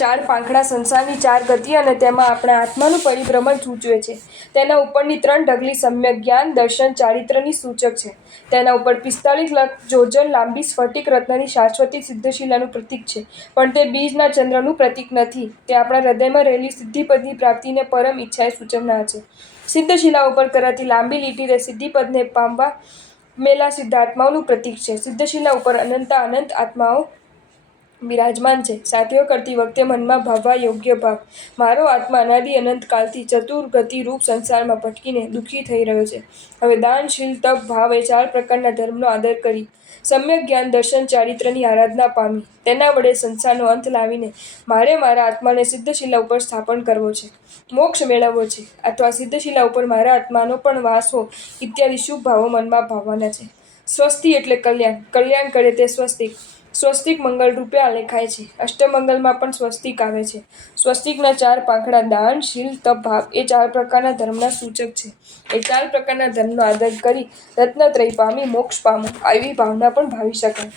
ચાર પાંખડા સંસારની ચાર ગતિ અને તેમાં આપણા આત્માનું પરિભ્રમણ સૂચવે છે. તેના ઉપરની 3 ઢગલી સમ્યક જ્ઞાન, દર્શન, ચારિત્ર્યની સૂચક છે. તેના ઉપર 45 લાખ યોજન લાંબી સ્ફટિક રત્નની શાશ્વતી સિદ્ધશિલાનું પ્રતીક છે. પણ તે બીજના ચંદ્રનું પ્રતીક નથી. તે આપણા હૃદયમાં રહેલી સિદ્ધિપદની પ્રાપ્તિને પરમ ઈચ્છાએ સૂચવનાર છે. સિદ્ધશિલા ઉપર કરાતી લાંબી લીટી તે સિદ્ધિપદને પામવા મેલા સિદ્ધાત્માઓનું પ્રતીક છે. સિદ્ધશિલા ઉપર અનંત આત્માઓ બિરાજમાન છે. સાથીઓ કરતી વખતે મનમાં ભાવવા યોગ્ય ભાવ: મારો આત્મા અનાદિ અનંત કાળથી ચતુર્ગતિરૂપ સંસારમાં ભટકીને દુઃખી થઈ રહ્યો છે. હવે દાન, શીલ, તપ, ભાવ એ 4 પ્રકારના ધર્મનો આદર કરી સમ્યક જ્ઞાન, દર્શન, ચારિત્ર્યની આરાધના પામી તેના વડે સંસારનો અંત લાવીને મારે મારા આત્માને સિદ્ધશિલા ઉપર સ્થાપન કરવો છે, મોક્ષ મેળવવો છે, અથવા સિદ્ધશિલા ઉપર મારા આત્માનો પણ વાસ હો ઇત્યાદિ શુભ ભાવો મનમાં ભાવવાના છે. સ્વસ્તિ એટલે કલ્યાણ. કલ્યાણ કરે તે સ્વસ્તિક. સ્વસ્તિક મંગળ રૂપે આલેખાય છે. અષ્ટમંગલમાં પણ સ્વસ્તિક આવે છે. સ્વસ્તિકના 4 પાંખડા દાન, શીલ, તપ, ભાવ એ 4 પ્રકારના ધર્મના સૂચક છે. એ 4 પ્રકારના ધર્મનો આદર કરી રત્નત્રય પામી મોક્ષ પામો આવી ભાવના પણ ભાવી શકાય.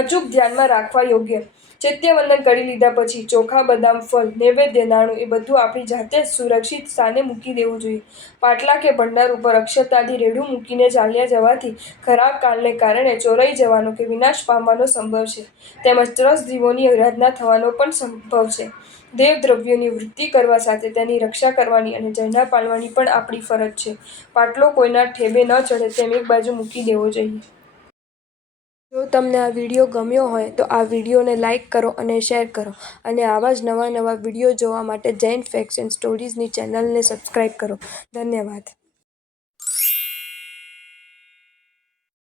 અચૂક ધ્યાનમાં રાખવા યોગ્ય: ચૈત્યવંદન કરી લીધા પછી ચોખા, બદામ, ફળ, નૈવેદ્ય, નાણું એ બધું આપણી જાતે જ સુરક્ષિત સ્થાને મૂકી દેવું જોઈએ. પાટલા કે ભંડાર ઉપર અક્ષતાથી રેઢું મૂકીને ચાલ્યા જવાથી ખરાબ કાળને કારણે ચોરાઈ જવાનો કે વિનાશ પામવાનો સંભવ છે. તેમજ ત્રસ્તજીવોની આરાધના થવાનો પણ સંભવ છે. દેવદ્રવ્યોની વૃદ્ધિ કરવા સાથે તેની રક્ષા કરવાની અને જૈના પાળવાની પણ આપણી ફરજ છે. પાટલો કોઈના ઠેબે ન ચઢે તેમ એક બાજુ મૂકી દેવો જોઈએ. જો તમને આ વિડીયો ગમ્યો હોય તો આ વિડીયોને લાઇક કરો અને શેર કરો અને આવા જ નવા વિડીયો જોવા માટે જૈન ફેક્ટ્સ એન્ડ સ્ટોરીઝની ચેનલને સબસ્ક્રાઇબ કરો. ધન્યવાદ.